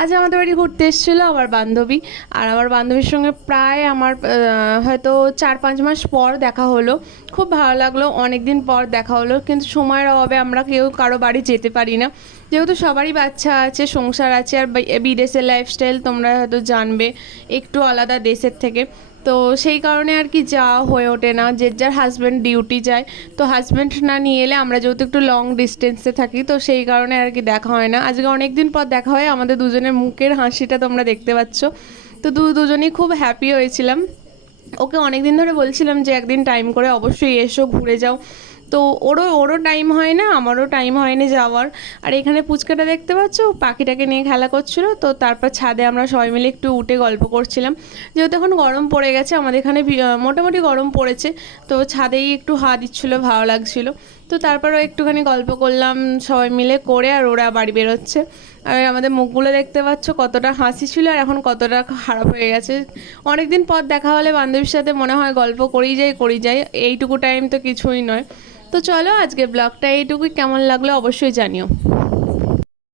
আজ আমাদের বাড়ি ঘুরতে এসেছিলো আমার বান্ধবী। আর আমার বান্ধবীর সঙ্গে প্রায় আমার হয়তো 4-5 মাস পর দেখা হলো। খুব ভালো লাগলো, অনেক দিন পর দেখা হলো, কিন্তু সময়ের অভাবে আমরা কেউ কারো বাড়ি যেতে পারি না, যেহেতু সবারই বাচ্চা আছে, সংসার আছে। আর বিদেশের লাইফস্টাইল তোমরা হয়তো জানবে, একটু আলাদা দেশের থেকে। তো সেই কারণে আর কি যাওয়া হয়ে ওঠে না, যে যার হাজব্যান্ড ডিউটি যায়। তো হাজব্যান্ড না নিয়ে এলে, আমরা যেহেতু একটু লং ডিস্টেন্সে থাকি, তো সেই কারণে আর কি দেখা হয় না। আজকে অনেক দিন পর দেখা হয়, আমাদের দুজনের মুখের হাসিটা তোমরা দেখতে পাচ্ছ। তো দুজনেই খুব হ্যাপি হয়েছিলাম। ওকে অনেক দিন ধরে বলছিলাম যে একদিন টাইম করে অবশ্যই এসো, ঘুরে যাও। তো ওরও টাইম হয় না, আমারও টাইম হয়নি যাওয়ার। আর এখানে পুচকাটা দেখতে পাচ্ছ, পাখিটাকে নিয়ে খেলা করছিল। তো তারপর ছাদে আমরা সবাই মিলে একটু উঠে গল্প করছিলাম, যেহেতু এখন গরম পড়ে গেছে, আমাদের এখানে মোটামুটি গরম পড়েছে। তো ছাদেই একটু হাওয়া দিচ্ছিলো, ভালো লাগছিলো। তো তারপরও একটুখানি গল্প করলাম সবাই মিলে করে, আর ওরা বাড়ি বেরোচ্ছে। আর আমাদের মুখগুলো দেখতে পাচ্ছ কতটা হাসি ছিল, আর এখন কতটা খারাপ হয়ে গেছে। অনেক দিন পর দেখা হলে বান্ধবীর সাথে মনে হয় গল্প করেই যাই, এইটুকু টাইম তো কিছুই নয়। তো চলো, আজকে ব্লগটা এইটুকুই। কেমন লাগলো অবশ্যই জানিও।